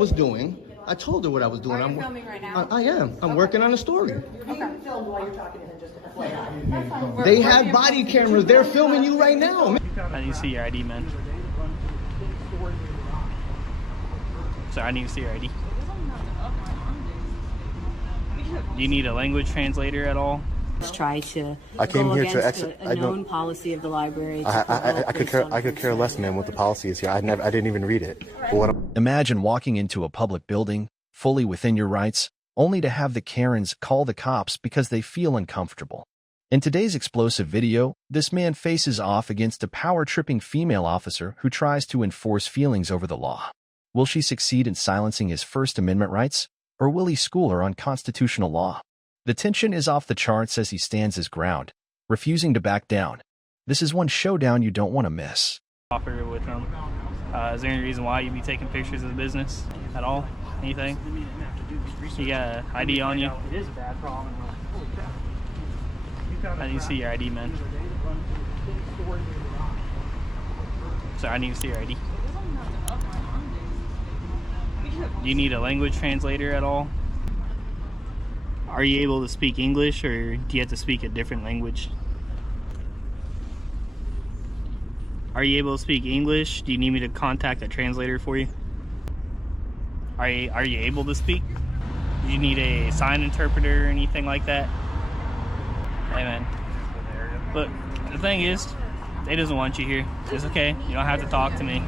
was doing. I told her what I was doing. Are you filming right now? I am. I'm working on a story. You're being filmed while you're talking to him, just FYI. They have body cameras. They're filming you right now. I need to see your ID, man. Sorry, I need to see your ID. Do you need a language translator at all? Try to I came go here against to a known policy of the library. I could care less, man, what the policy is here. I didn't even read it. Imagine walking into a public building, fully within your rights, only to have the Karens call the cops because they feel uncomfortable. In today's explosive video, this man faces off against a power-tripping female officer who tries to enforce feelings over the law. Will she succeed in silencing his First Amendment rights, or will he school her on constitutional law? The tension is off the charts as he stands his ground, refusing to back down. This is one showdown you don't want to miss. Offer with him. Is there any reason why you'd be taking pictures of the business at all? Anything? You got an ID on you? It is a bad problem. I need to see your ID, man. Sorry, I need to see your ID. Do you need a language translator at all? Are you able to speak English, or do you have to speak a different language? Are you able to speak English? Do you need me to contact a translator for you? Are you able to speak? Do you need a sign interpreter or anything like that? Hey man, look, the thing is, they doesn't want you here. It's okay, you don't have to talk to me,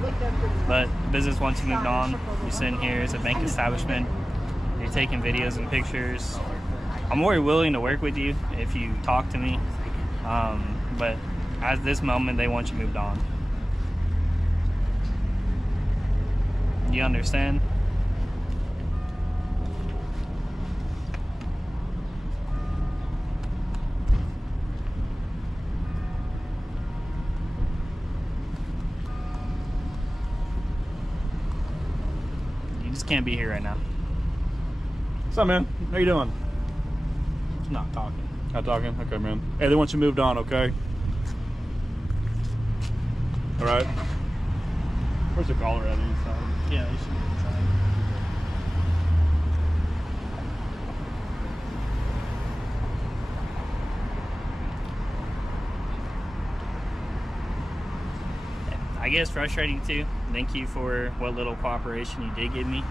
but business wants you moved on. You're sitting here, it's a bank establishment, you're taking videos and pictures. I'm more willing to work with you if you talk to me, but at this moment they want you moved on. You understand? You just can't be here right now. What's up, man? How you doing? Not talking. Not talking? Okay, man. Hey, they want you moved on, okay? All right. Where's the caller at inside? Yeah, you should be inside. I guess frustrating too. Thank you for what little cooperation you did give me.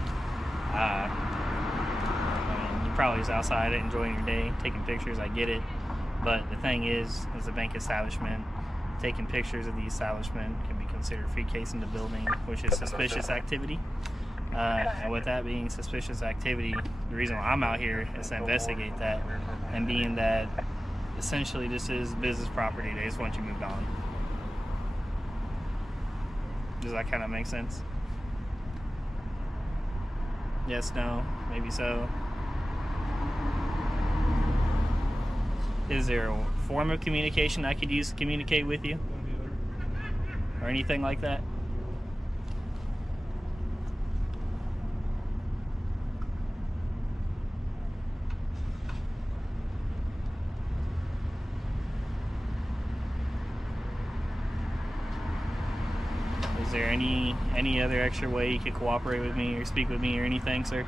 I mean, you probably was outside enjoying your day, taking pictures, I get it. But the thing is, as a bank establishment, taking pictures of the establishment can be considered free case in the building, which is suspicious activity. And with that being suspicious activity, the reason why I'm out here is to investigate that, and being that essentially this is business property, they just want you moved on. Does that kind of make sense? Yes, no, maybe so. Is there a form of communication I could use to communicate with you? Or anything like that? Is there any other extra way you could cooperate with me or speak with me or anything, sir?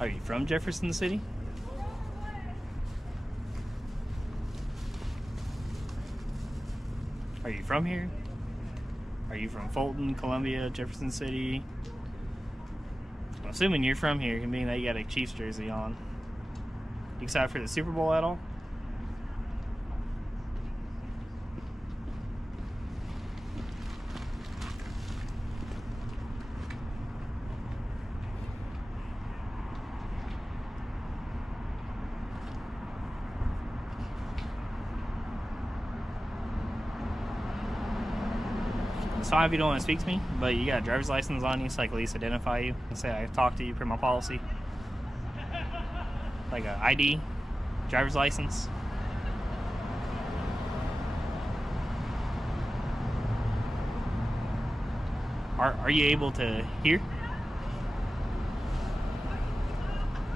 Are you from Jefferson City? Are you from here? Are you from Fulton, Columbia, Jefferson City? I'm assuming you're from here, being that you got a Chiefs jersey on. You excited for the Super Bowl at all? It's fine if you don't want to speak to me, but you got a driver's license on you so I can at least identify you and say I talked to you per my policy. Like a ID, driver's license. Are you able to hear?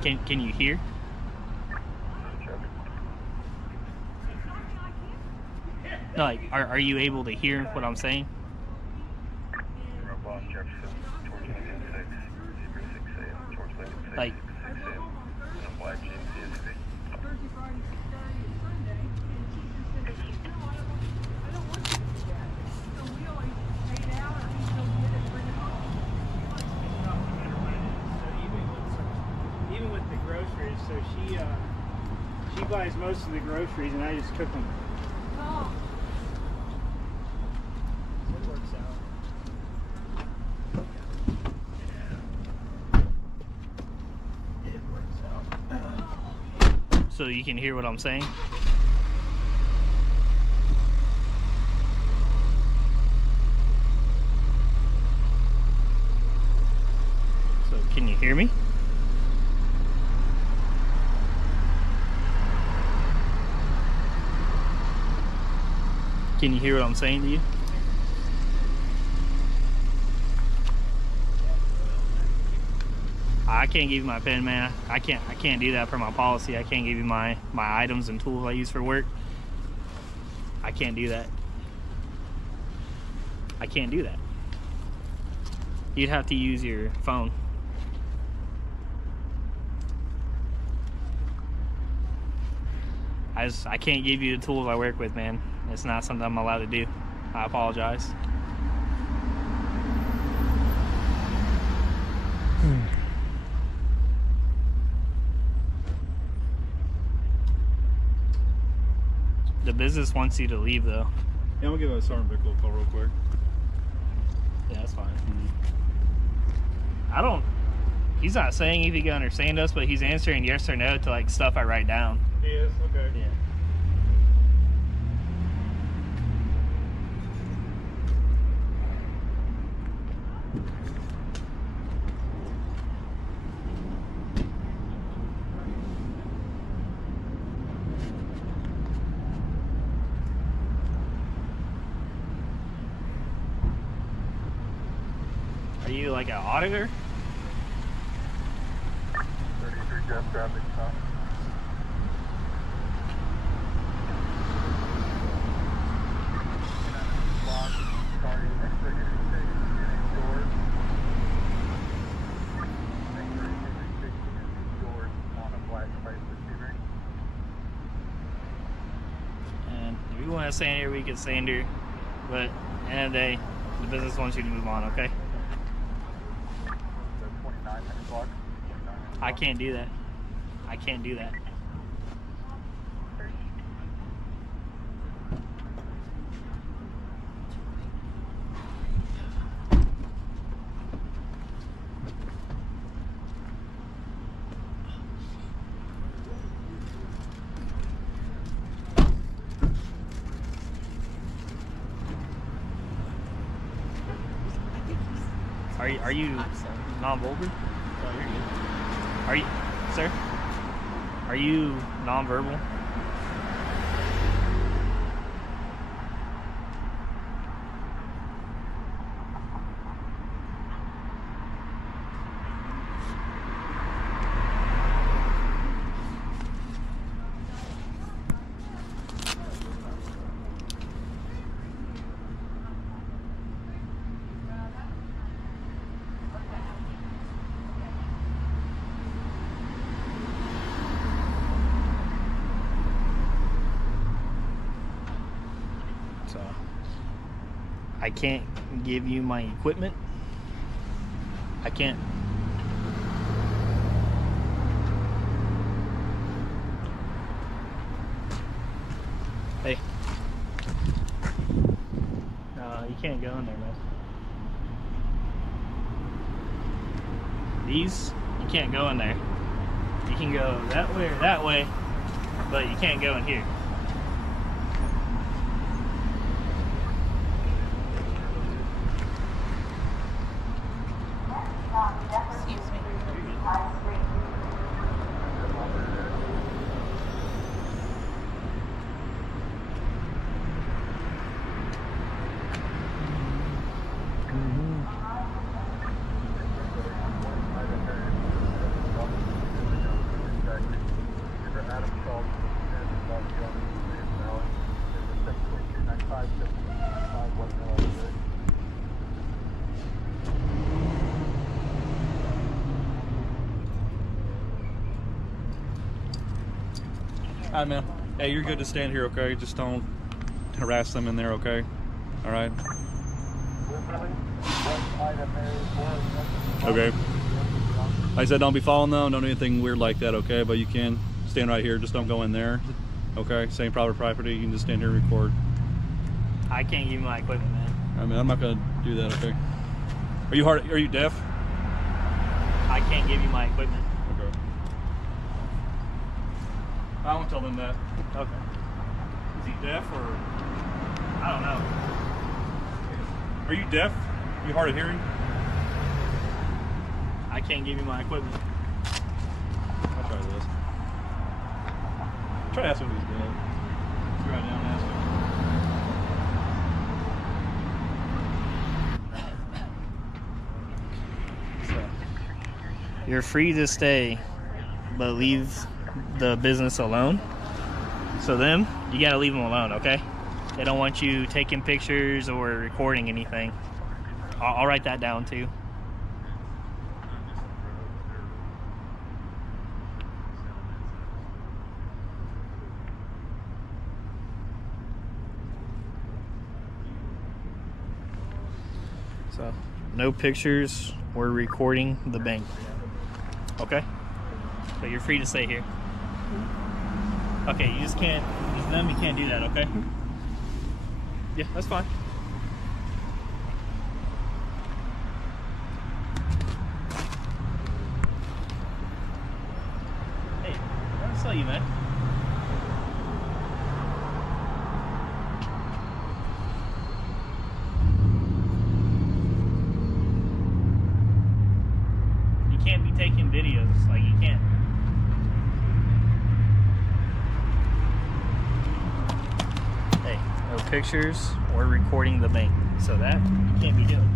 Can you hear? No, like, are you able to hear what I'm saying? Like, even with the groceries, so she buys most of the groceries and I just cook them. It works out. so you can hear what I'm saying? So can you hear me? Can you hear what I'm saying to you? I can't give you my pen, man. I can't do that per my policy. I can't give you my items and tools I use for work. I can't do that. I can't do that. You'd have to use your phone. I can't give you the tools I work with, man. It's not something I'm allowed to do. I apologize. The business wants you to leave, though. Yeah, I'm gonna give Sergeant Bickle a call real quick. Yeah, that's fine. He's not saying if he can understand us, but he's answering yes or no to like stuff I write down. He is? Okay. Yeah. Are you like an auditor? 33 Jeff traffic stop. And if you want to stay in here, we can stay in here. But at the end of the day, the business wants you to move on, okay? 29 minute block. I can't do that. I can't do that. Are you non-verbal? Are you, sir? Are you non-verbal? So I can't give you my equipment. I can't. Hey. No, you can't go in there, man. These, you can't go in there. You can go that way or that way, but you can't go in here. Excuse me. Hi, man. Hey, you're good to stand here, okay? Just don't harass them in there, okay? All right. Okay. Like I said, don't be following them. Don't do anything weird like that, okay? But you can stand right here. Just don't go in there, okay? Same private property. You can just stand here and record. I can't give you my equipment, man. I mean, I'm not gonna do that, okay? Are you hard? Are you deaf? I can't give you my equipment. Okay. I won't tell them that. Okay. Is he deaf or? I don't know. Are you deaf? Are you hard of hearing? I can't give you my equipment. I'll try this. Try to ask him if he's dead. Let's write down and ask him. You're free to stay, but leave the business alone. So them, you gotta leave them alone, okay? They don't want you taking pictures or recording anything. I'll write that down too. So, no pictures or recording the bank. Okay? But you're free to stay here. Okay, you just can't, with them, you can't do that, okay? Yeah, that's fine. Hey, I saw you, man. You can't be taking videos, like you can't. Hey, no pictures or recording the bank. So that you can't be doing.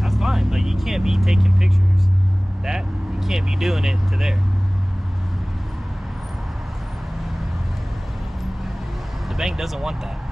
That's fine, but you can't be taking pictures. That you can't be doing it to there. The bank doesn't want that.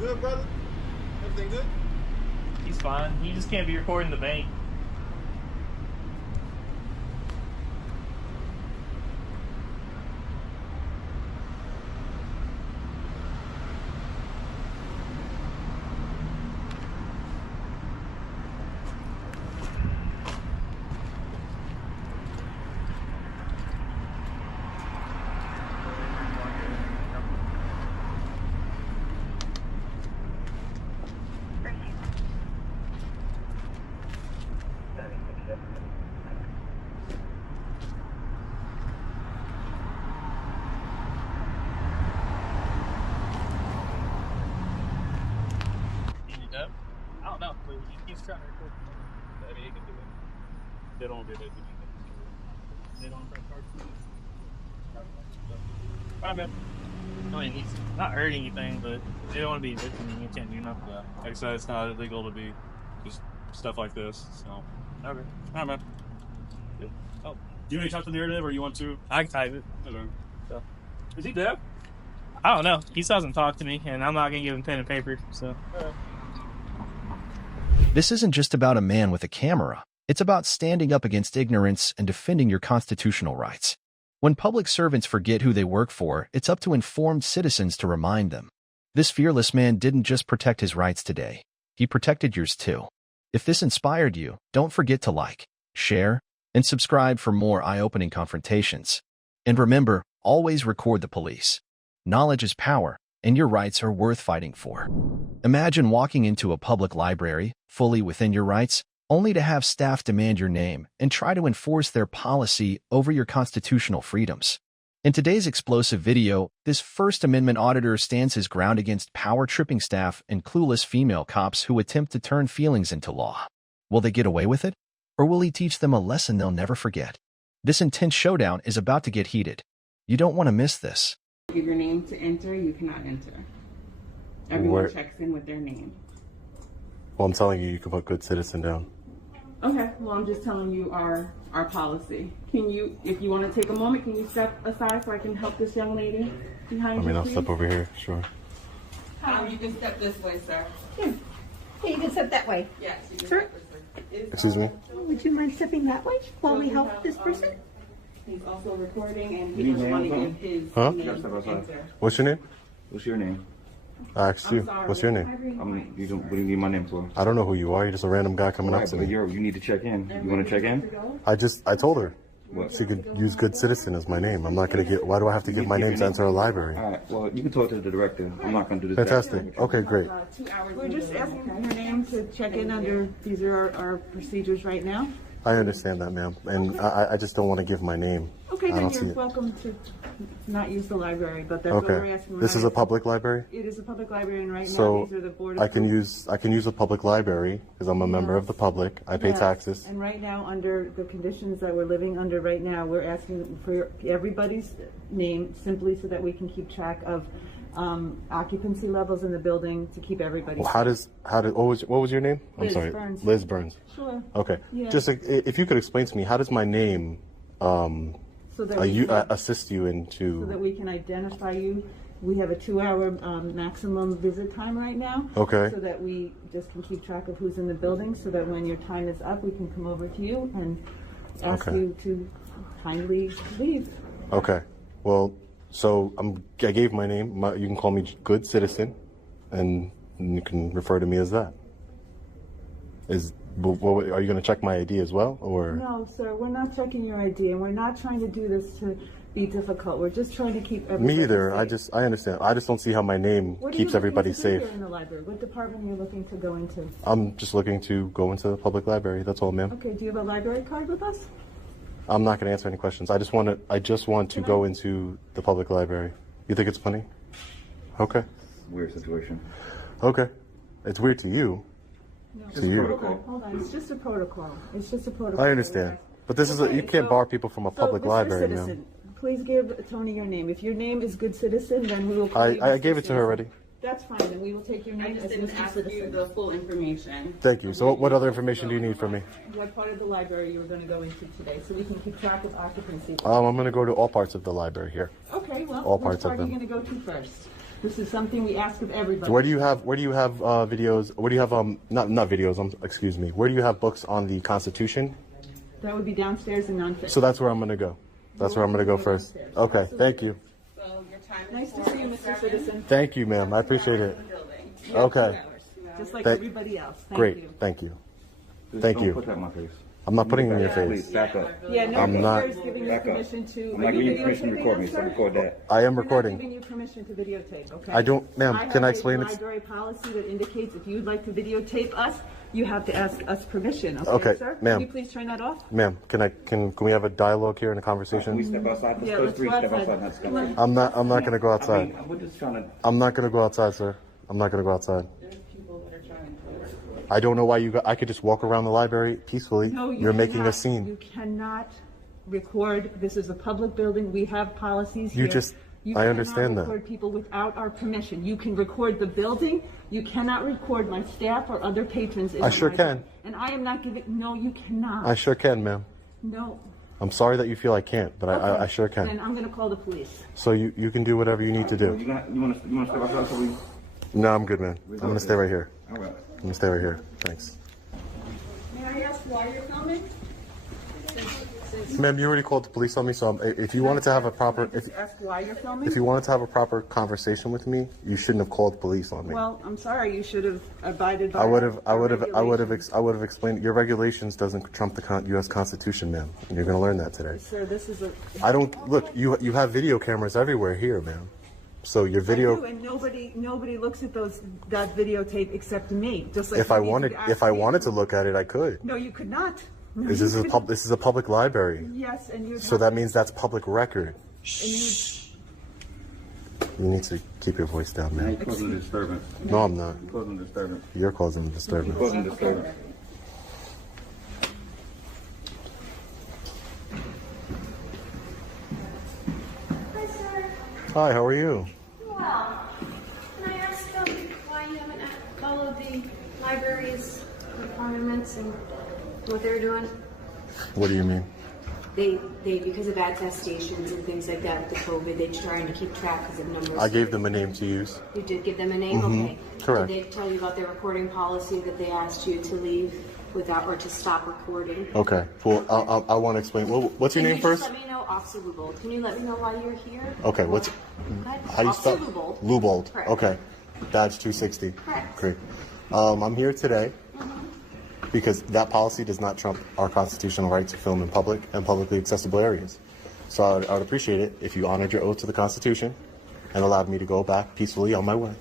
Good, brother? Everything good? He's fine. You just can't be recording the bank. I don't know. He keeps trying to record. I mean, he can do it. They don't do it. They don't press hard. Alright, man. I mean, he's not hurt anything, but they don't want to be victim. You can't do nothing. Yeah. Like I said, it's not illegal to be just stuff like this. So. Okay. Alright, man. Yeah. Oh. Do you want to type the narrative, or you want to? I can type it. Okay. So. Is he deaf? I don't know. He still hasn't talked to me, and I'm not gonna give him pen and paper. So. This isn't just about a man with a camera. It's about standing up against ignorance and defending your constitutional rights. When public servants forget who they work for, it's up to informed citizens to remind them. This fearless man didn't just protect his rights today. He protected yours too. If this inspired you, don't forget to like, share, and subscribe for more eye-opening confrontations. And remember, always record the police. Knowledge is power, and your rights are worth fighting for. Imagine walking into a public library, fully within your rights, only to have staff demand your name and try to enforce their policy over your constitutional freedoms. In today's explosive video, this First Amendment auditor stands his ground against power-tripping staff and clueless female cops who attempt to turn feelings into law. Will they get away with it? Or will he teach them a lesson they'll never forget? This intense showdown is about to get heated. You don't want to miss this. Give your name to enter, you cannot enter. Everyone checks in with their name. Well, I'm telling you, you can put good citizen down. Okay, well, I'm just telling you our policy. Can you, if you want to take a moment, can you step aside so I can help this young lady behind you, I'll please? step over here, sure. You can step this way, sir. Yeah, you can step that way. Yes, you can Sir? step this way. Excuse me? Would you mind stepping that way while we help this person? He's also recording and he doesn't want to give his Huh? name and answer. What's your name? What's your name? I asked you. I'm sorry. What's your name? What do you need my name for? I don't know who you are. You're just a random guy coming up Right, to but me. you need to check in. You want to check in? I told her. What? She could use good citizen as my name. I'm not going to get, why do I have to give my name to enter a library? All right. Well, you can talk to the director. I'm not going to do this. Fantastic. Okay, great. We're just asking her name to check in under, these are our procedures right now. I understand that, ma'am. And I just don't want to give my name. Okay, I then don't see you're it. welcome to not use the library, but that's what we're Okay. asking. We're This not is a asking- public library? It is a public library, and right now So these are the board. I can approved. use a public library because I'm a member of the public. I pay Yes. taxes. And right now, under the conditions that we're living under right now, we're asking for everybody's name simply so that we can keep track of occupancy levels in the building to keep everybody. Well, what was your name? I'm Liz sorry. Burns. Liz Burns. Sure. Okay. Yeah. Just if you could explain to me, how does my name So that we can- assist you so that into? we can identify you. We have a 2-hour maximum visit time right now. Okay. So that we just can keep track of who's in the building, so that when your time is up, we can come over to you and ask Okay. you to kindly leave. Okay. Well, so I gave my name. You can call me Good Citizen, and you can refer to me as that. Are you going to check my ID as well, or? No, sir, we're not checking your ID, and we're not trying to do this to be difficult. We're just trying to keep everybody Me either. safe. I understand. I just don't see how my name What are you keeps looking everybody to do safe. here in the library? What department are you looking to go into? I'm just looking to go into the public library. That's all, ma'am. Okay, do you have a library card with us? I'm not going to answer any questions. I just want to go into the public library. You think it's funny? Okay. Weird situation. Okay. It's weird to you. No. To you. Hold on. It's just a protocol. It's just a protocol. I understand. But this is you Okay, can't so- bar people from a public Mr. library, Citizen, ma'am. please give Tony your name. If your name is Good Citizen, then we will call you I Mr. gave it to her Citizen. already. That's fine, then we will take your name as Mr. Citizen. the full information. Thank you. So what other information do you need from me? What part of the library you were going to go into today, so we can keep track of occupancy. I'm going to go to all parts of the library here. Okay, well, all which parts of part are you them. going to go to first? This is something we ask of everybody. Where do you have videos? Where do you have not videos? Excuse me. Where do you have books on the Constitution? That would be downstairs in nonfiction. So that's where I'm going to go. That's where I'm going to go first. Downstairs. Okay. Absolutely. Thank you. So your time is Nice to see you, Mr. Citizen. Thank you, ma'am. I appreciate it. building. Okay. Just like Thank- everybody else. Thank Great. you. Thank you. Just Thank don't you. put that in my face. I'm not putting it in your Please, face. back up. Yeah, no, I'm not- is giving you Back up. permission to. I'm not giving you permission to record me, so record that. I am We're not giving recording. you permission to videotape, okay? I don't, ma'am. Can I explain have a it? library policy that indicates if you'd like to videotape us, you have to ask us permission, okay, Okay, sir? ma'am. Can you please turn that off? Ma'am, can we have a dialogue here and a Can we conversation? step outside? Yeah, Let's let's three go step outside. outside, not step outside. I'm not going to go I outside. mean, we're just trying to. I'm not going to go outside, sir. I'm not going to go outside. There's people that are trying to. I don't know why I could just walk around the library peacefully. No, You're making a cannot. scene. You cannot record. This is a public building. We have policies here. I understand that. You cannot record people without our permission. You can record the building. You cannot record my staff or other patrons. In I the sure library. can. And I am not giving. No, you cannot. I sure can, ma'am. No. I'm sorry that you feel I can't, but I sure Then can. I'm going to call the police. So you can do whatever you need to do. You want to step outside so we. No, I'm good, man. I'm going to stay right here. All right. I'm going to stay right here. Thanks. May I ask why you're filming? Ma'am, you already called the police on me, so if you wanted to have a proper Ask why you're filming? if you wanted to have a proper conversation with me, you shouldn't have called the police on me. Well, I'm sorry. You should have abided by. I would have regulations. explained. Your regulations doesn't trump the U.S. Constitution, ma'am. And you're going to learn that today. Sir, this is a. I don't look. You have video cameras everywhere here, ma'am. So your I video. do, and nobody looks at that videotape except me. Just like If you I need to wanted ask me. to look at it, I could. No, you could not. No, This you is couldn't. a public library. Yes, and you. So that means that's public record. And you, You need to keep your voice down, Now you're man. causing a disturbance. No, I'm not. You're causing a disturbance. You're causing a You're disturbance. causing a disturbance. Hi, sir. Hi, how are you? Well, can I ask why you haven't followed the library's requirements and what they're doing? What do you mean? They because of attestations and things like that, the COVID, they're trying to keep track of numbers. I gave them a name to use. You did give them a name? Mhm. Okay. Correct. Did they tell you about their recording policy that they asked you to leave without or to stop recording? Okay. Well, I want to explain. Well, what's your Can name you first? just let me know, Officer Lubold. Can you let me know why you're here? Okay. What's What? how do you Officer spell? Lubold. Lubold. Correct. Okay. Badge 260. Correct. Great. I'm here today because that policy does not trump our constitutional right to film in public and publicly accessible areas. So I would appreciate it if you honored your oath to the Constitution and allowed me to go back peacefully on my way.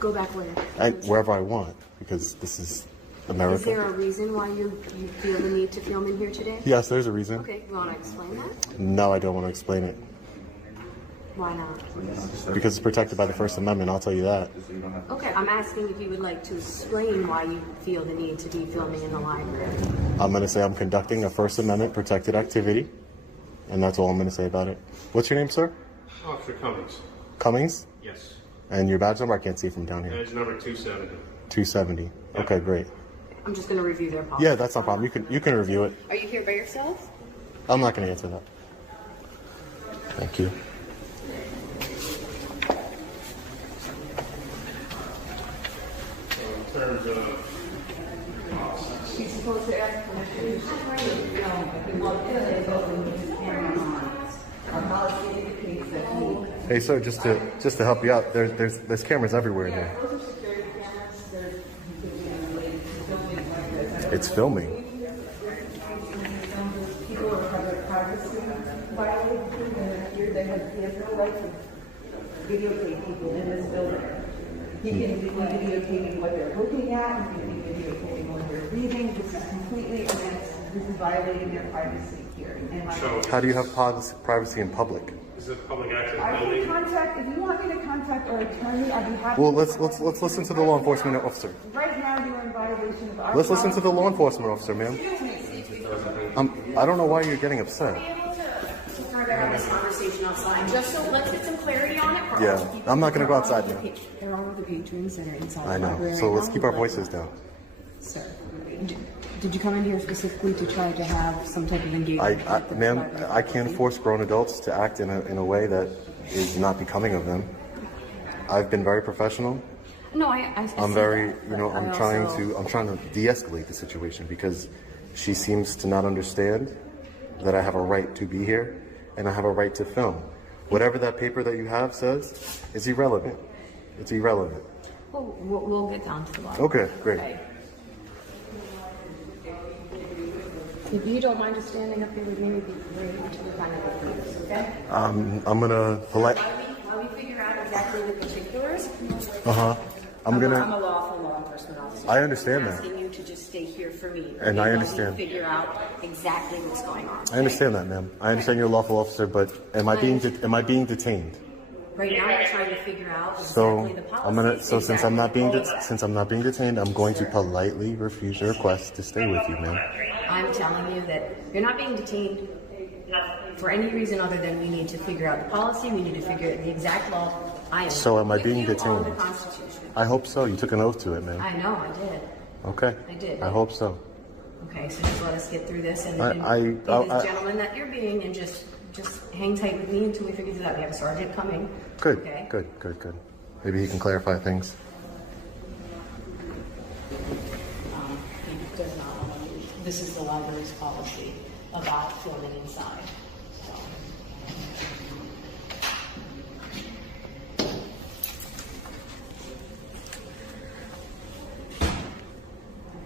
Go back where? Wherever I want, because this is America. Is there a reason why you feel the need to film in here today? Yes, there's a reason. Okay, you want to explain that? No, I don't want to explain it. Why not? Because it's protected by the First Amendment, I'll tell you that. Okay, I'm asking if you would like to explain why you feel the need to be filming in the library. I'm going to say I'm conducting a First Amendment protected activity, and that's all I'm going to say about it. What's your name, sir? Officer Cummings. Cummings? Yes. And your badge number? I can't see it from down here. Badge number 270. 270. Okay, great. I'm just going to review their policy. Yeah, that's no problem. You can review it. Are you here by yourself? I'm not going to answer that. Thank you. In terms of She's supposed to ask permission. Our policy indicates that he. Hey, sir, just to help you out, there's cameras everywhere in here. Those are security cameras. They're It's filming. people are covered privacy violated, and here they have no right to videotape people in this building. He can be videotaping what they're looking at, he can be videotaping what they're reading. This is completely against, this is violating their privacy here. How do you have privacy in public? Is it public access I building? can contact, if you want me to contact our attorney, I'd be happy. Well, let's listen to the law enforcement officer. Right now, you're in violation of our. Let's listen to the law enforcement officer, ma'am. I don't know why you're getting upset. Be able to further have this conversation outside, just so let's get some clarity on it. Yeah, I'm not going to go outside now. There are other patrons that are inside I the library. know. So let's right keep now. our voices down. Sir, did you come in here specifically to try to have some type of engagement? Ma'am, I can't force grown adults to act in a way that is not becoming of them. I've been very professional. No, I I'm see very, that, you know, but I'm I trying also- to de-escalate the situation because she seems to not understand that I have a right to be here and I have a right to film. Whatever that paper that you have says is irrelevant. It's irrelevant. Well, we'll get down to the bottom. Okay, great. Okay. If you don't mind just standing up here with me, we'd be great until we kind of go through this, okay? I'm gonna polite. While we figure out exactly the particulars. I'm gonna. I'm a lawful law enforcement officer. I understand I'm that. asking you to just stay here for me. And okay, I while we understand. figure out exactly what's going on. I understand that, ma'am. I understand you're a lawful officer, but am I being detained? Right now, we're trying to figure out So exactly the policy. I'm gonna. So since I'm not being exactly. since I'm not being detained, I'm going to politely refuse your request to stay with you, ma'am. I'm telling you that you're not being detained for any reason other than we need to figure out the policy. We need to figure out the exact law. So am I with being you on detained? the Constitution. I hope so. You took an oath to it, ma'am. I know, I did. Okay. I did. I hope so. Okay, so just let us get through this and be I- the gentleman that you're being, and just hang tight with me until we figure this out. We have a sergeant coming. Good. Okay. Good. Maybe he can clarify things. He does not want to leave. This is the library's policy about filming inside.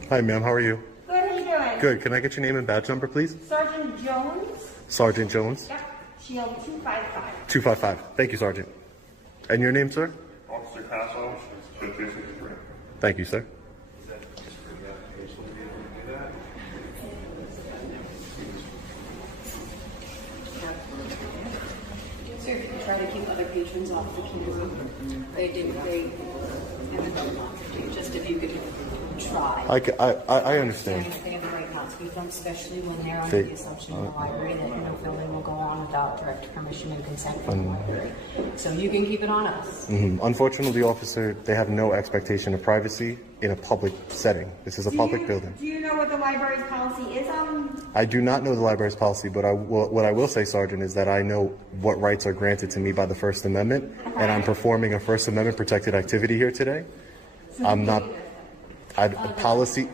Hi, ma'am. How are you? Good, how you doing? Good. Can I get your name and badge number, please? Sergeant Jones. Sergeant Jones. Yep. Shield 255. 255. Thank you, Sergeant. And your name, sir? Officer Paso, 263. Thank you, sir. Sir, if you try to keep other patrons off the camera, they ended up not to do. Just if you could try. I understand. Stay in the right house. not speak them, especially when they're under They- the assumption in the library that no filming will go on without direct permission and consent from the library. So you can keep it on us. Unfortunately, officer, they have no expectation of privacy in a public setting. This is a public building. Do you know what the library's policy is on? I do not know the library's policy, but what I will say, Sergeant, is that I know what rights are granted to me by the First Amendment, and I'm performing a First Amendment protected activity here today. I'm not. Policy. Do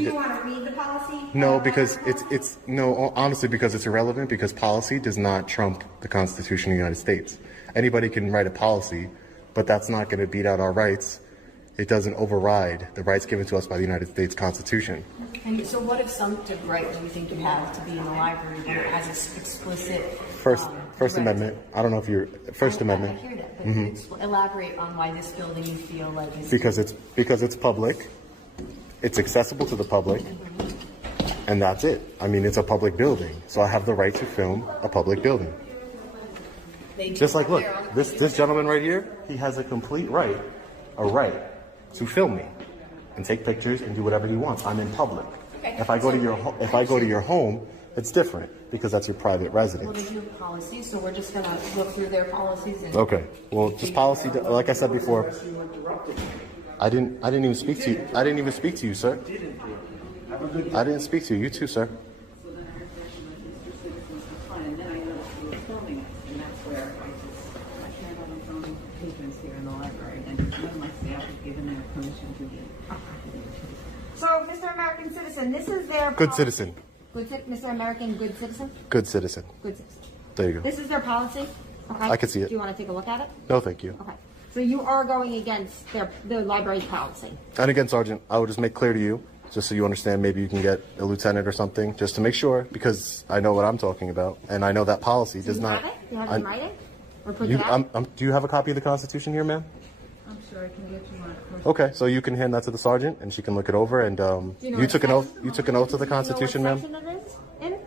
you want to read the policy? No, because it's no. Honestly, because it's irrelevant. Because policy does not trump the Constitution of the United States. Anybody can write a policy, but that's not going to beat out our rights. It doesn't override the rights given to us by the United States Constitution. And so what substantive right do you think you have to be in the library when it has an explicit First right? Amendment. I don't know if you're First Amendment. I hear that, but elaborate on why this building you feel like is... Because it's public. It's accessible to the public, and that's it. I mean, it's a public building, so I have the right to film a public building. Just like, look, this gentleman right here, he has a complete right, to film me and take pictures and do whatever he wants. I'm in public. Okay. If I go to your home, it's different because that's your private residence. Well, they do have policies, so we're just going to look through their policies. And Okay. Well, just policy. Like I said before, I didn't even speak to you. I didn't even speak to you, sir. I didn't speak to you. You too, sir. So, Mr. American Citizen, this is their Good policy. citizen. Mr. American Good Citizen? Good citizen. Good citizen. There you go. This is their policy? Okay. I can see it. Do you want to take a look at it? No, thank you. Okay. So you are going against the library's policy? And again, Sergeant, I will just make clear to you, just so you understand, maybe you can get a lieutenant or something, just to make sure, because I know what I'm talking about, and I know that policy does not. Have it? You have it in writing? Or put You, it out? do you have a copy of the Constitution here, ma'am? I'm sure I can get you one. Of course. Okay, so you can hand that to the sergeant, and she can look it over. And you took an oath. You took an oath to the Constitution, ma'am. Do you know what section it is in?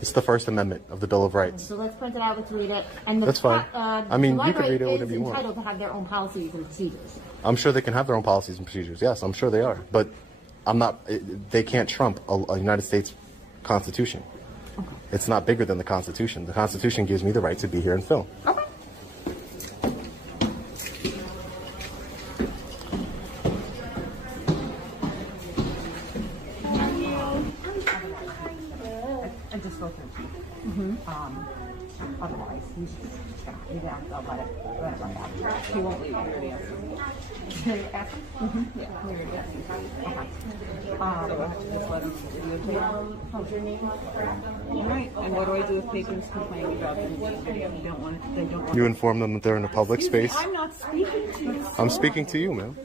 It's the First Amendment of the Bill of Rights. So let's print it out, let's read it. And That's fine. I mean, you can read it whatever you want. The library is entitled to have their own policies and procedures. I'm sure they can have their own policies and procedures. Yes, I'm sure they are. But I'm not. They can't trump a United States Constitution. Okay. It's not bigger than the Constitution. The Constitution gives me the right to be here and film. Okay. I just spoke to him. Otherwise, he's just I'll let it run out. He won't leave. He already asked him. Yeah, he already asked him. So I have to just let him videotape. All right. And what do I do if patrons complain about them being videoed? They don't want. You inform them that they're in a public space. I'm not speaking to you. I'm speaking to you, ma'am.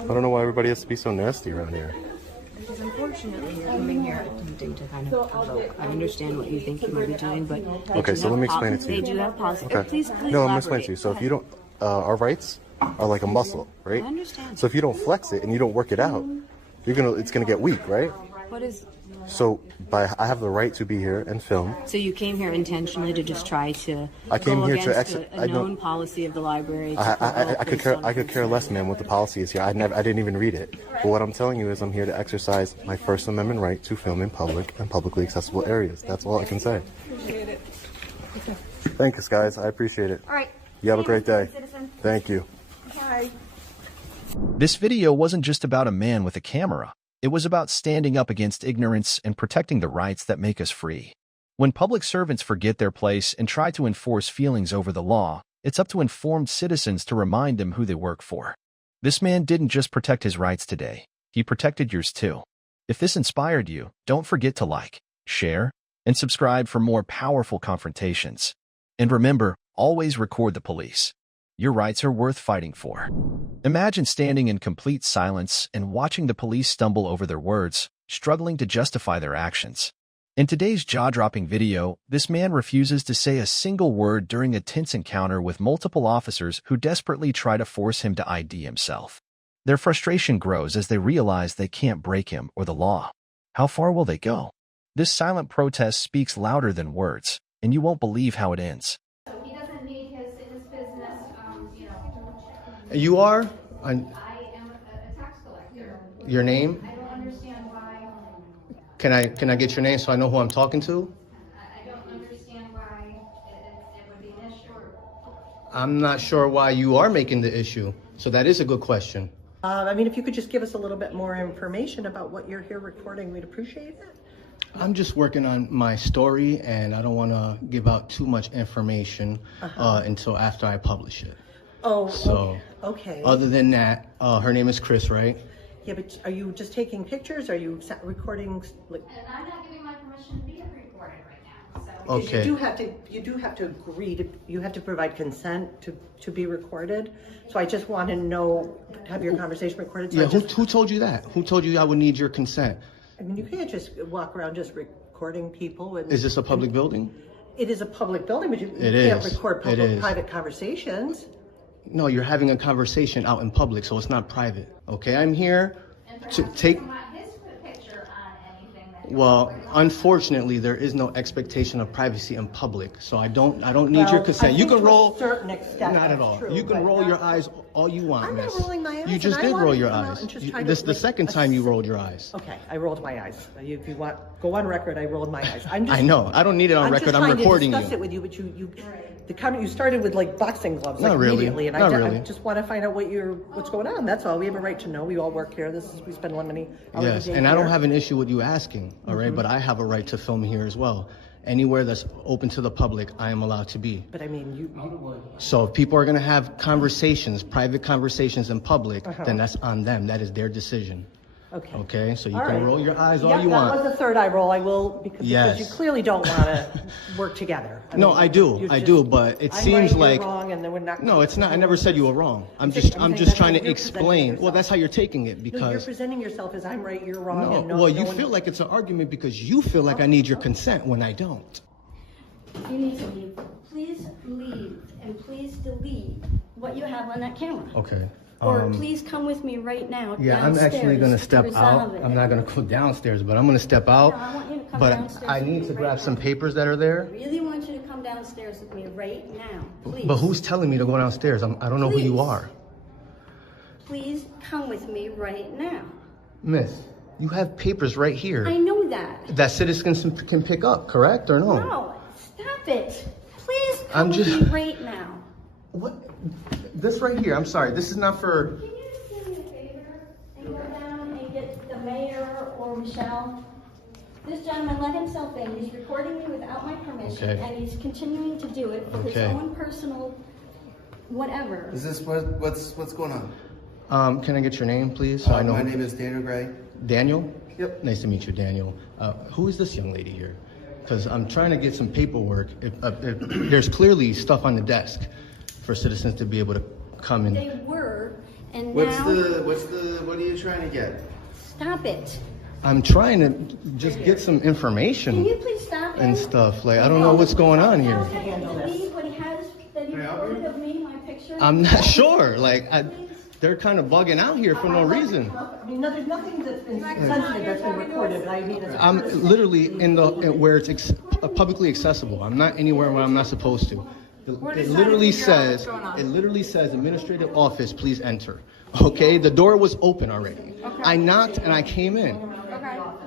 I don't know why everybody has to be so nasty around here. Because unfortunately, you're coming here attempting to kind of provoke. I understand what you think you might be doing, but Okay, so let me explain it to you. They do have policy. Okay. Please No, I'm gonna elaborate. explain to you. So if you don't, our rights are like a muscle, right? I understand. So if you don't flex it and you don't work it out, it's gonna get weak, right? What is? So I have the right to be here and film. So you came here intentionally to just try to I came go here to against a I know- known policy of the library. I could care less, man, what the policy is here. I didn't even read it. But what I'm telling you is I'm here to exercise my First Amendment right to film in public and publicly accessible areas. That's all I can say. Appreciate it. Thank you, guys. I appreciate it. All right. You have a great day. Citizen. Thank you. Bye. This video wasn't just about a man with a camera. It was about standing up against ignorance and protecting the rights that make us free. When public servants forget their place and try to enforce feelings over the law, it's up to informed citizens to remind them who they work for. This man didn't just protect his rights today. He protected yours too. If this inspired you, don't forget to like, share, and subscribe for more powerful confrontations. And remember, always record the police. Your rights are worth fighting for. Imagine standing in complete silence and watching the police stumble over their words, struggling to justify their actions. In today's jaw-dropping video, this man refuses to say a single word during a tense encounter with multiple officers who desperately try to force him to ID himself. Their frustration grows as they realize they can't break him or the law. How far will they go? This silent protest speaks louder than words, and you won't believe how it ends. He doesn't need his business, You are? I am a tax collector. Your name? I don't understand Can I get your name so I know who I'm talking to? I don't understand why it would be an issue. I'm not sure why you are making the issue. So that is a good question. I mean, if you could just give us a little bit more information about what you're here recording, we'd appreciate it. I'm just working on my story, and I don't want to give out too much information until after I publish it. Oh, so okay. Other than that, her name is Chris, right? Yeah, but are you just taking pictures? Are you recording? Like, And I'm not giving my permission to be recorded right now. So Okay. you do have to agree to. You have to provide consent to be recorded. So I just want to know, have your conversation recorded. So Yeah. I just, Who told you that? Who told you I would need your consent? I mean, you can't just walk around just recording people. And, Is this a public building? It is a public building, but you It can't is. record It is. private conversations. No, you're having a conversation out in public, so it's not private. Okay, I'm here to take. Well, unfortunately, there is no expectation of privacy in public, so I don't need your consent. You can roll. To a certain extent, Not at that's all. true, You can but roll not- your eyes all you want, I'm miss. not rolling my eyes. You just and I did wanted roll to your come out eyes. and just You- try to This is the make second a time you rolled your eyes. Okay, I rolled my eyes. If you want, go on record. I rolled my eyes. I'm just, I know. I don't need it on record. I'm recording I'm just trying to discuss you. it with you, but the comment you started with like boxing gloves, Not like really. immediately, and Not I really. just want to find out what's going on. That's all. We have a right to know. We all work here. We spend many hours Yes, a day and I don't here. have an issue with you asking, all right? But I have a right to film here as well. Anywhere that's open to the public, I am allowed to be. But I mean, you So if people are going to have conversations, private conversations in public, then that's on them. That is their decision. Okay. Okay, so you All can right. roll your eyes all Yeah, you want. that was the third eye roll. I will because Yes. you clearly don't want to work together. No, mean, I do. you're I just- do, but it I'm seems right, like you're wrong, and then we're not. no, it's not. I never said you were wrong. I'm saying just that's trying how to you're explain. presenting Well, that's how you're taking it No, you're because presenting yourself as I'm right, you're wrong. no. And Well, you no one- feel like it's an argument because you feel like I need your consent when I don't. You need to leave. Please leave, and please delete what you have on that camera. Okay. Or please come with me right now. Yeah, I'm actually going to step out. I'm not going to go downstairs, but I'm going to step out. No, I want you to come But downstairs I with need me to right grab now. some papers that are there. I really want you to come downstairs with me right now. Please. But who's telling me to go downstairs? I don't know who you Please. are. Please come with me right now. Miss, you have papers right here I know that. that citizens can pick up, correct or no? No, stop it. Please come I'm with just- me right now. What? This right here, I'm sorry. This is not for... Can you just do me a favor and go down and get the mayor or Michelle? This gentleman let himself in. He's recording me without my permission, Okay. and he's continuing to do it for his Okay. own personal whatever. Is this what's going on? Can I get your name, please? So I know. My name is Daniel Gray. Daniel? Yep. Nice to meet you, Daniel. Who is this young lady here? Because I'm trying to get some paperwork. There's clearly stuff on the desk for citizens to be able to come in. They were, and What now are you trying to get? stop it. I'm trying to just get some information Can you please stop and him? stuff. Like, I don't know what's going on here. Delete what he has that he recorded of me, my picture. I'm not sure. Like, they're kind of bugging out here for no reason. I mean, there's nothing that's been sensitive that's been recorded, but I mean, as a I'm person- literally where it's publicly accessible. I'm not anywhere where I'm not supposed to. It literally says administrative office, please enter. Okay, the door was open already. I knocked and I came in.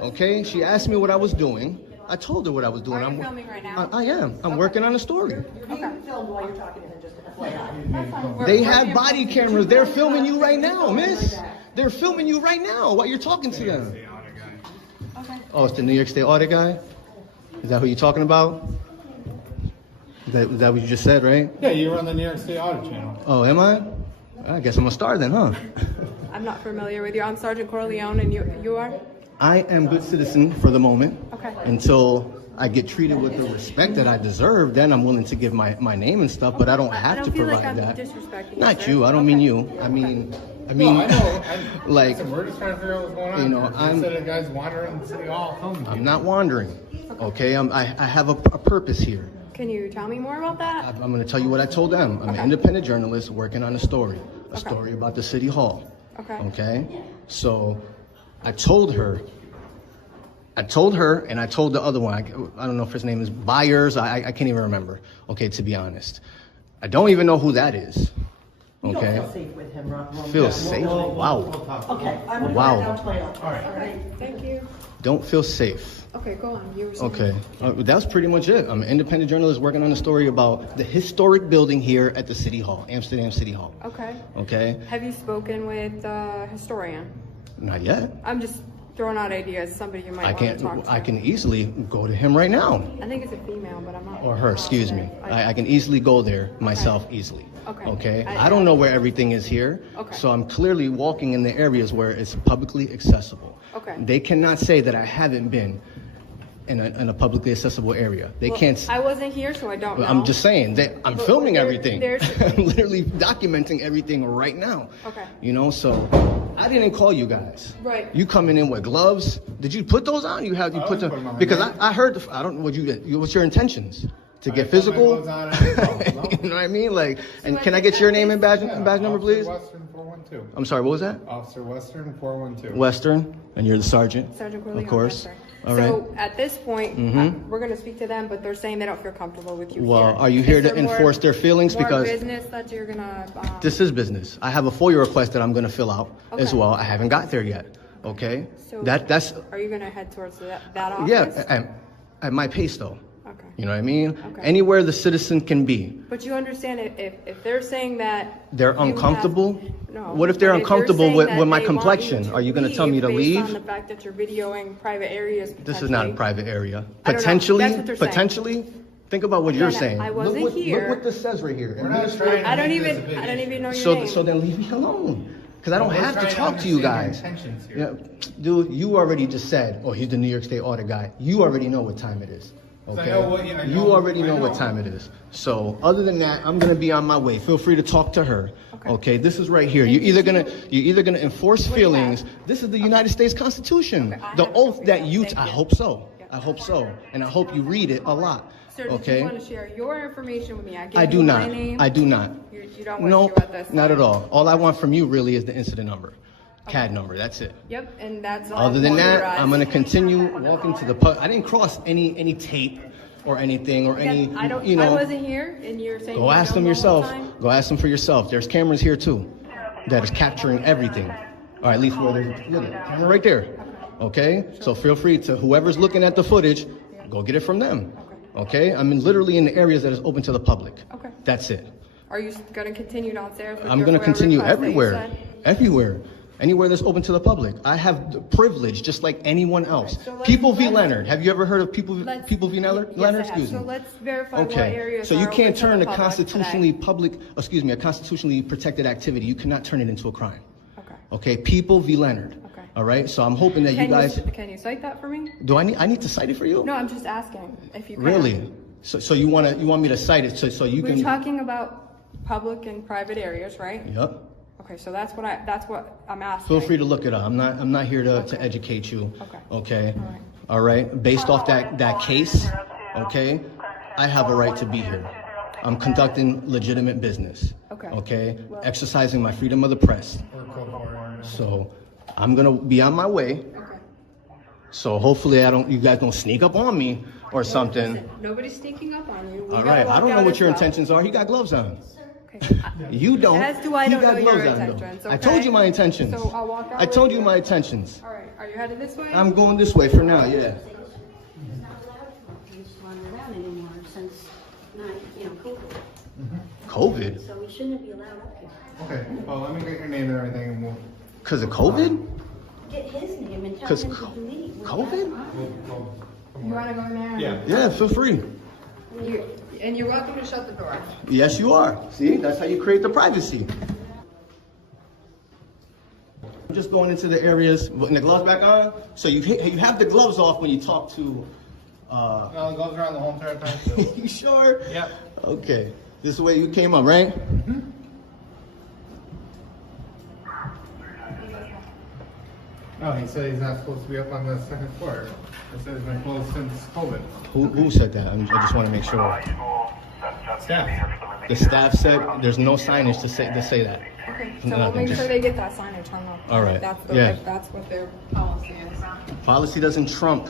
Okay, she asked me what I was doing. I told her what I was doing. Are you filming right now? I am. I'm working on a story. You're being filmed while you're talking to him, just FYI. They have body cameras. They're filming you right now, miss. They're filming you right now while you're talking to them. Oh, it's the New York State audit guy? Is that who you're talking about? Is that what you just said, right? Yeah, you run the New York State Audit Channel. Oh, am I? I guess I'm a star then, huh? I'm not familiar with you. I'm Sergeant Corleone, and you are? I am good citizen for the moment. Okay. Until I get treated with the respect that I deserve, then I'm willing to give my name and stuff, but I don't have to feel provide like I'm that. disrespecting Not sir. you, I don't mean you. I mean, No, I know. like, Listen, we're just trying to figure out what's going on. you know, here. I'm- Instead of guys wandering the city hall filming. I'm not wandering, okay? I have a purpose here. Can you tell me more about that? I'm going to tell you what I told them. I'm an independent journalist working on a story about the city hall. Okay. Okay? So I told her, and I told the other one, I don't know if his name is Byers, I can't even remember, okay, to be honest. I don't even know who that is. You don't Okay. feel safe with him, Ron. Feel safe? Wow. Okay, I'm gonna Wow. go down to my office. All right. Okay, thank you. Don't feel safe. Okay, go on. You were saying. Okay, that's pretty much it. I'm an independent journalist working on a story about the historic building here at the City Hall, Amsterdam City Hall. Okay. Okay, Have you spoken with a historian? not yet. I'm just throwing out ideas. Somebody you might I want can't. to talk to. I can easily go to him right now, I think it's a female, but I'm not. or her. Excuse me. I can easily go there myself easily. Okay. Okay. I don't know where everything is here, Okay. so I'm clearly walking in the areas where it's publicly accessible. Okay. They cannot say that I haven't been in a publicly accessible area. They Well, can't. I wasn't here, so I don't know. I'm just saying that I'm But filming there- everything. there's- I'm literally documenting everything right now. Okay. You know, so I didn't call you guys. Right. You coming in with gloves? Did you put those on? You I put them put 'em on. because I heard. I don't know what you. What's your intentions? To get physical? Put my gloves on and You know what I mean? Like, and can I get your name and badge number, please? Western 412. I'm sorry. What was that? Officer Western 412. Western, and you're the sergeant. Sergeant Corleone, Of course. yes, sir. All right. So at this point, Mhm. we're going to speak to them, but they're saying they don't feel comfortable with you Well, here. are you here Is to there more- enforce their feelings? more Because business that you're going to... this is business. I have a FOIA request that I'm going to fill out as Okay. well. I haven't got there yet. Okay. So That's Are you going to head towards that office? yeah. At my pace though. Okay. You know what I mean? Okay. Anywhere the citizen can be. But you understand if they're saying that... They're you have- uncomfortable. No. What if they're But uncomfortable saying with that my they want complexion? Are you going to tell me to based leave? on the fact that you're videoing private areas, This is not a potentially. private area. I don't know. Potentially, That's what they're saying. potentially. Think about what you're Again, saying. I wasn't look what, here. Look what this says right here. We're not trying to I don't make this a even big I don't issue. even know your So, name. so then leave me alone. Because I don't We're have to trying to talk to you understand guys. your intentions here. Yeah, dude, you already just said, oh, he's the New York State audit guy. You already know what time it is. So I Okay? know what I You know- already I know what know. time it is. So other than that, I'm gonna be on my way. Feel free to talk to her. Okay, this is right here. You're either gonna enforce feelings. This is the United States Constitution. The oath that you I hope so. I hope so. And I hope you read it a lot. Sir, do Okay? you want to share your information with me? I gave I do you not. my name. I do not. You don't want No, to at this not time. at all. All I want from you really is the incident number. CAD number, that's it. Yep, and that's all. Other than computerized. that, I'm gonna continue walking to the I didn't cross any tape or anything or any, Again, I don't. you I know. wasn't here, and you're saying. Go you ask don't them know the whole yourself. time? Go ask them for yourself. There's cameras here too that is capturing everything. Or at least where there's, look at it, camera right there. Okay? So feel free to, whoever's looking at the footage, go get it from them. Okay? I'm literally in the areas that is open to the public. Okay. That's it. Are you going to continue downstairs? With I'm your going to FOIA continue request that you everywhere. said? Everywhere. Anywhere that's open to the public. I have the privilege just like anyone else. so let's- People v. Leonard. Have you ever heard of People v. Leonard? Yes, Leonard? I have. Excuse me. So let's verify what Okay, areas so you are can't open to turn the a public constitutionally today. a constitutionally protected activity. You cannot turn it into a crime. Okay. Okay, People v. Leonard. Okay. All right, so I'm hoping that you guys. Can you cite that for me? Do I need to cite it for you? No, I'm just asking if you can. Really? So you want me to cite it so you We're can. talking about public and private areas, right? Yep. Okay, so that's what I'm asking. Feel free to look it up. I'm not here to educate you. Okay. Okay. All right. Based off that case, okay, I have a right to be here. I'm conducting legitimate business. Okay. Okay. Exercising my freedom of the press. So I'm gonna be on my way. Okay. So hopefully you guys don't sneak up on me or something. Nobody's sneaking up on you. We All gotta right. I walk don't know out what as your well. intentions are. He got gloves on. Okay. You don't. As do I He don't got know your gloves on, though. intentions, I told okay? you my intentions. So I'll walk out I told with you my intentions. All right. Are you headed this way? I'm going this way for now. Yeah. It's not allowed for us to run around anymore since, COVID. COVID? So we shouldn't be allowed up here. Okay, well, let me get your name and everything and we'll. Because of COVID? Get his name and tell 'Cause him to delete. COVID? You want to go in there? Yeah. Yeah, feel free. And you're welcome to shut the door. Yes, you are. See, that's how you create the privacy. I'm just going into the areas, putting the gloves back on. So you have the gloves off when you talk to. No, it goes around the whole entire time. So. You sure? Yep. Okay. This is the way you came up, right? Oh, he said he's not supposed to be up on the second floor. He said it's been closed since COVID. Who said that? I just want to make sure. Staff. The staff said there's no signage to say that. Okay. So we'll Nothing. make sure they get that signage hung up. All right. That's what their policy is. Policy doesn't trump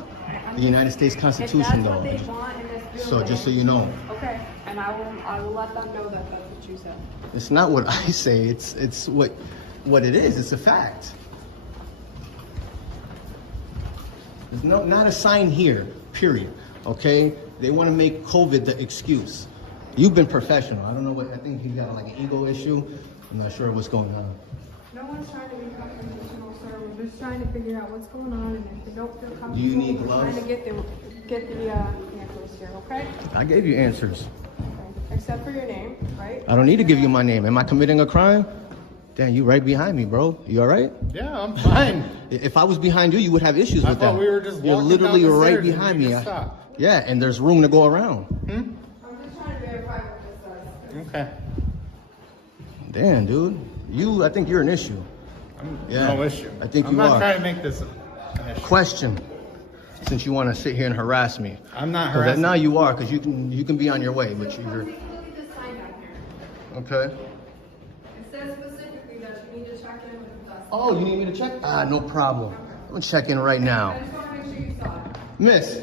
the United States Constitution, If that's though. what they want in this So building. just so you know. Okay. And and I will let them know that that's what you said. It's not what I say. It's what it is. It's a fact. There's not a sign here. Period. Okay. They want to make COVID the excuse. You've been professional. I don't know what. I think he's got like an ego issue. I'm not sure what's going on. No one's trying to be confrontational, sir. We're just trying to figure out what's going on, and if you don't feel comfortable, Do you need we're gloves? trying to get the answers here, okay? I gave you answers. Okay. Except for your name, right? I don't need to give you my name. Am I committing a crime? Damn, you right behind me, bro. You all right? Yeah, I'm fine. If I was behind you, you would have issues I with thought that. we were just You're walking literally down the right stairs and behind you me. just stopped. Yeah, and there's room to go around. I'm just trying to verify what this says. Okay. Damn, dude. I think you're an issue. No issue. I think I'm you not are. trying to make this an issue. Question. Since you want to sit here and harass me. I'm not harassing. Now you are, because you can be on your way, but you're. Look at this sign down here. Okay. It says specifically that you need to check in with us. Oh, you need me to check? No problem. I'm gonna check in right now. I just want to make sure you saw it. Miss,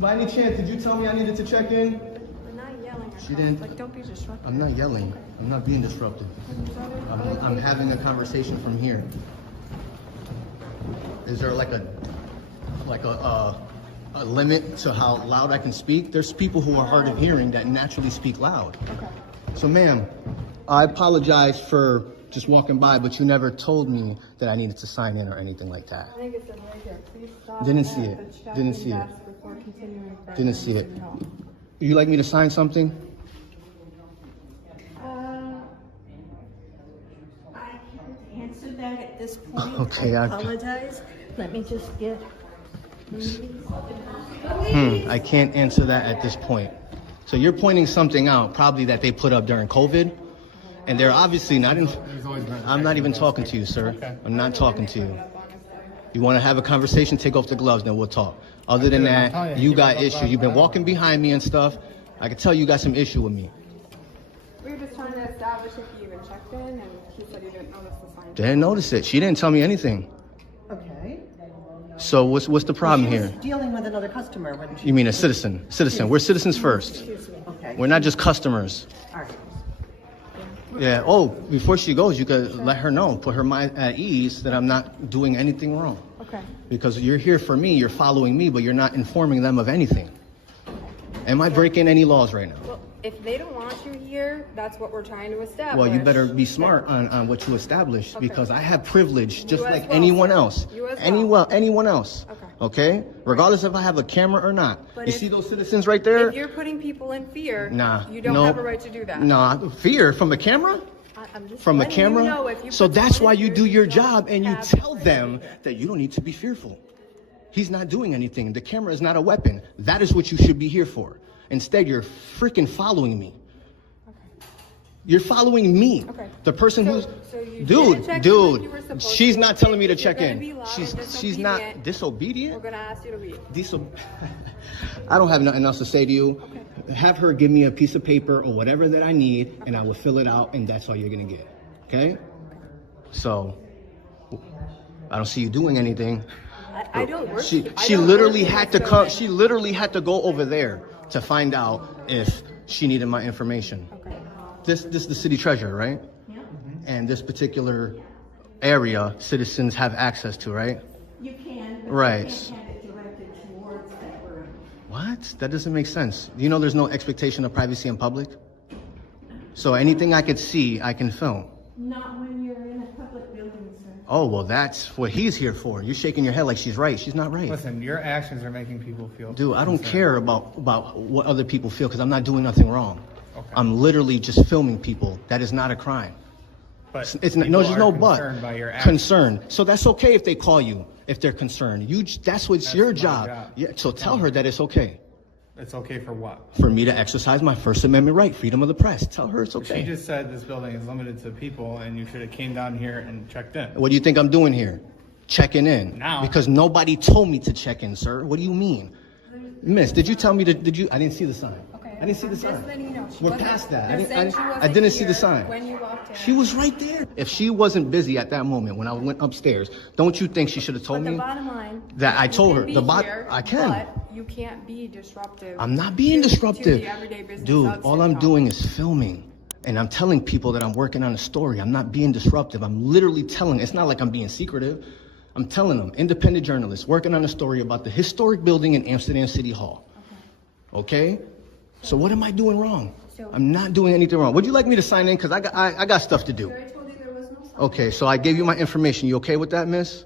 by any chance, did you tell me I needed to check in? We're not yelling. She didn't. Like, don't be disruptive. I'm not yelling. I'm not being disruptive. I'm having a conversation from here. Is there like a limit to how loud I can speak? There's people who are hard of hearing that naturally speak loud. Okay. So, ma'am, I apologize for just walking by, but you never told me that I needed to sign in or anything like that. I think it said right here. Please stop. Didn't see it. at the check-in Didn't see it. desk before continuing further. Didn't see it. No. Would you like me to sign something? I can't answer that at this point. Okay, I apologize. Let me just get. I can't answer that at this point. So you're pointing something out, probably that they put up during COVID, and they're obviously not in. I'm not even talking to you, sir. I'm not talking to you. You want to have a conversation? Take off the gloves, then we'll talk. Other than that, you got issues. You've been walking behind me and stuff. I can tell you got some issue with me. We were just trying to establish if you even checked in, and he said he didn't notice the sign. Didn't notice it. She didn't tell me anything. Okay. So what's the problem She was here? dealing with another customer when she. You mean a citizen? Citizen. We're citizens first. Okay. We're not just customers. All right. Yeah. Oh, before she goes, you could let her know, put her mind at ease that I'm not doing anything wrong. Okay. Because you're here for me, you're following me, but you're not informing them of anything. Am I breaking any laws right now? Well, if they don't want you here, that's what we're trying to establish. Well, you better be smart on what you establish, because I have privilege just You as like well, anyone sir. else. You as well. Anyone else. Okay? Regardless if I have a camera or not. But You if- see those citizens right there? If you're putting people in fear, Nah. you don't no, have a right to do that. Nah. Fear from a camera? I'm just From a letting camera? You know if you So put that's someone why in you fear, do your don't job and you have tell them that you don't need to be fearful. He's not doing anything. The camera is not a weapon. That is what you should be here for. Instead, you're freaking following me. You're following me. Okay. The person So- who's so you didn't check in like you were supposed she's to. not telling me to If you're check gonna in. be loud She's and not We're disobedient. gonna ask you to leave. I don't have nothing else to say to you. Have her give me a piece of paper or whatever that I need, and I will fill it out, and that's all you're gonna get. Okay? So I don't see you doing anything. I don't work. She literally had to come. She literally had to go over there to find out if she needed my information. Okay. This is the city treasurer, right? Yeah. And this particular area, citizens have access to, right? You can, but Right. you can't have it directed towards that room. What? That doesn't make sense. You know, there's no expectation of privacy in public. So anything I could see, I can film. Not when you're in a public building, sir. Oh, well, that's what he's here for. You're shaking your head like she's right. She's not right. Listen, your actions are making people feel. Dude, I don't concerned. care about what other people feel because I'm not doing nothing wrong. I'm literally just filming people. That is not a crime. But It's not, no, there's people no are but. concerned by your actions. Concerned. So that's okay if they call you if they're concerned. That's what's your my job. job. Yeah. So tell her that it's okay It's okay for what? for me to exercise my First Amendment right, freedom of the press. Tell her it's She okay. just said this building is limited to people, and you should have came down here and checked in. What do you think I'm doing here? Checking in. Now. Because nobody told me to check in, sir. What do you mean? Miss, did you tell me did you? I didn't see the sign. Okay. I didn't see the Just sign. letting you know. She We're wasn't- past that. they're saying she I wasn't didn't see the here sign. when you walked in. She was right there. If she wasn't busy at that moment when I went upstairs, don't you think she should have told But me the bottom line. that I you told can her be the bot? here, I can. But you can't be disruptive. I'm not being to disruptive. the everyday business Dude, of all City I'm Hall. doing is filming. And I'm telling people that I'm working on a story. I'm not being disruptive. I'm literally telling. It's not like I'm being secretive. I'm telling them, independent journalists, working on a story about the historic building in Amsterdam City Hall. Okay? So what am I doing wrong? I'm not doing anything wrong. Would you like me to sign in? Because I got stuff to do. I told you there was no sign. Okay, so I gave you my information. You okay with that, miss?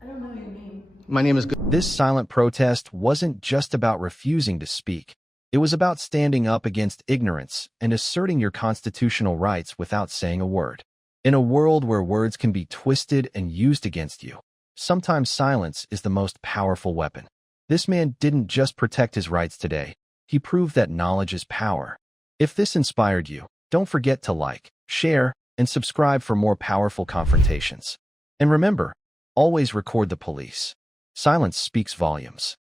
I don't know your name. My name is... This silent protest wasn't just about refusing to speak. It was about standing up against ignorance and asserting your constitutional rights without saying a word. In a world where words can be twisted and used against you, sometimes silence is the most powerful weapon. This man didn't just protect his rights today. He proved that knowledge is power. If this inspired you, don't forget to like, share, and subscribe for more powerful confrontations. And remember, always record the police. Silence speaks volumes.